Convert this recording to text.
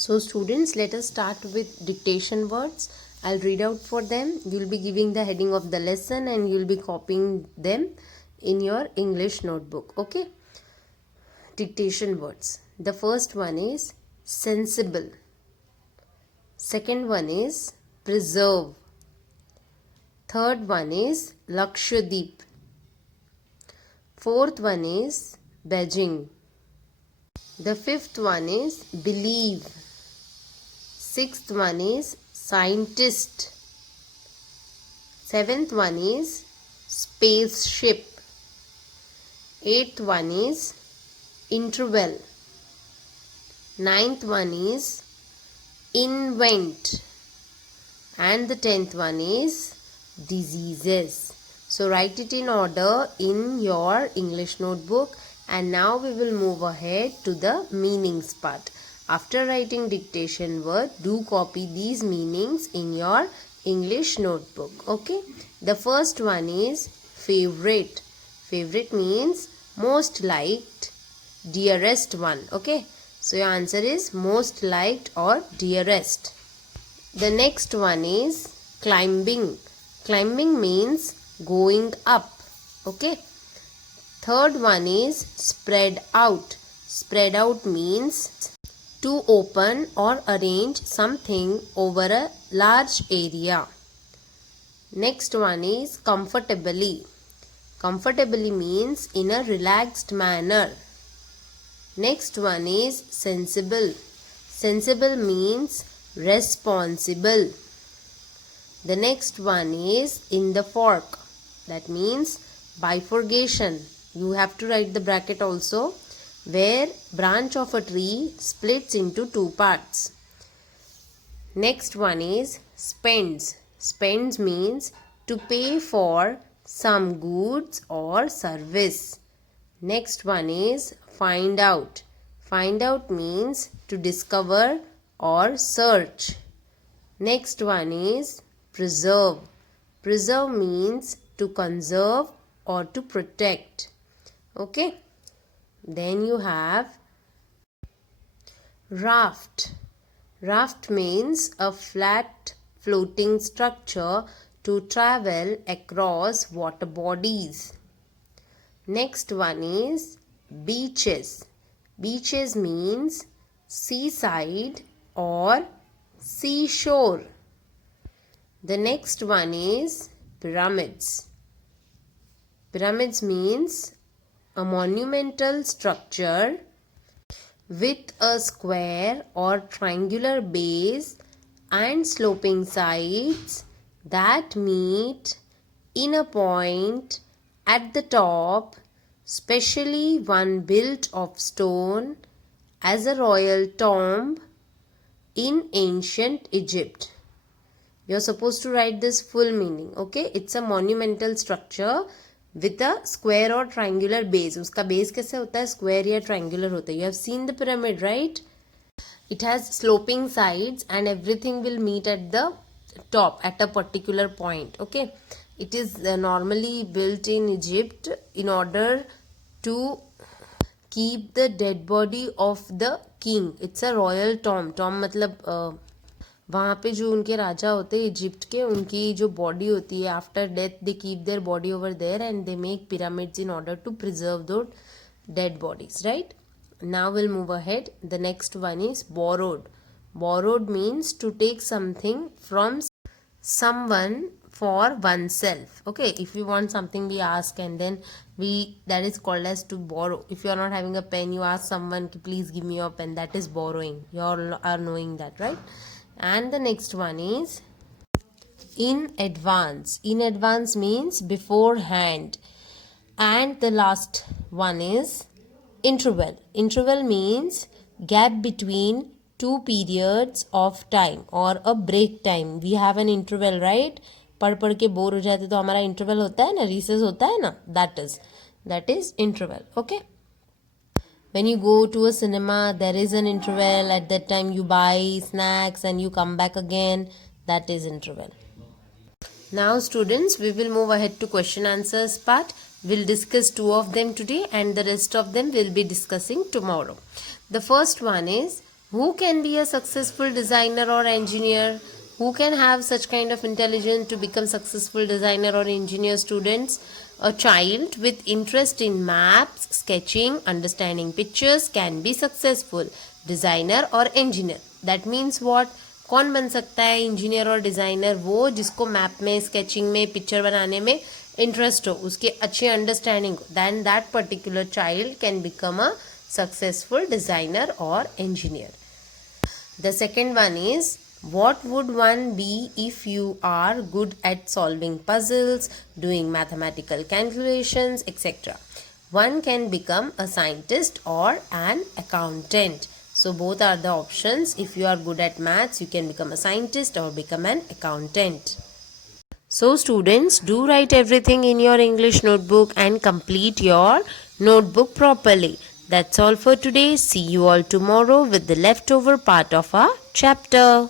So students, let us start with dictation words. I'll read out for them. You'll be giving the heading of the lesson and you'll be copying them in your English notebook. Okay? Dictation words. The first one is sensible. Second one is preserve. Third one is Lakshadweep. Fourth one is Beijing. The fifth one is believe. Sixth one is scientist. Seventh one is spaceship. Eighth one is interval. Ninth one is invent. And the 10th one is diseases. So write it in order in your English notebook. And now we will move ahead to the meanings part. After writing dictation word, do copy these meanings in your English notebook. Okay? The first one is favorite. Favorite means most liked, dearest one. Okay? So your answer is most liked or dearest. The next one is climbing. Climbing means going up. Okay? Third one is spread out. Spread out means to open or arrange something over a large area. Next one is comfortably. Comfortably means in a relaxed manner. Next one is sensible. Sensible means responsible. The next one is in the fork. That means bifurcation. You have to write the bracket also, where branch of a tree splits into two parts. Next one is spends. Spends means to pay for some goods or service. Next one is find out. Find out means to discover or search. Next one is preserve. Preserve means to conserve or to protect. Okay? Then you have raft. Raft means a flat floating structure to travel across water bodies. Next one is beaches. Beaches means seaside or seashore. The next one is pyramids. Pyramids means a monumental structure with a square or triangular base and sloping sides that meet in a point at the top, specially one built of stone as a royal tomb in ancient Egypt. You're supposed to write this full meaning. Okay? It's a monumental structure with a square or triangular base. उसका base कैसे होता है? Square या triangular होता है. You have seen the pyramid, right? It has sloping sides and everything will meet at the top at a particular point. Okay? It is normally built in Egypt in order to keep the dead body of the king. It's a royal tomb. Tomb मतलब वहाँ पे जो उनके राजा होते हैं Egypt के, उनकी जो बॉडी होती है after death they keep their body over there and they make pyramids in order to preserve those dead bodies. Right? Now will move ahead. The next one is borrowed. Borrowed means to take something from someone for oneself. Okay, if you want something we ask and then that is called as to borrow. If you are not having a pen, you ask someone to please give me your pen. That is borrowing. You all are knowing that, right? And the next one is in advance. In advance means beforehand. And the last one is interval. Interval means gap between two periods of time or a break time. We have an interval, right? पढ़ पढ़ के bore हो जाते तो हमारा interval होता है ना, रिसेस होता है ना, that is interval. Okay? When you go to a cinema, there is an interval. At that time you buy snacks and you come back again. That is interval. Now students, we will move ahead to question answers part. We'll discuss 2 of them today and the rest of them we'll be discussing tomorrow. The first one is, Who can be a successful designer or engineer? Who can have such kind of intelligence to become successful designer or engineer students? A child with interest in maps, sketching, understanding pictures can be successful designer or engineer. That means what? कौन बन सकता है engineer और designer? वो जिसको map में, sketching में, picture बनाने में इंटरेस्ट हो, उसके अच्छे अंडरस्टैंडिंग हो, then that particular child can become a successful designer or engineer. The second one is, what would one be if you are good at solving puzzles, doing mathematical calculations, etc.? One can become a scientist or an accountant. So both are the options. If you are good at maths, you can become a scientist or become an accountant. So students, do write everything in your English notebook and complete your notebook properly. That's all for today. See you all tomorrow with the leftover part of our chapter.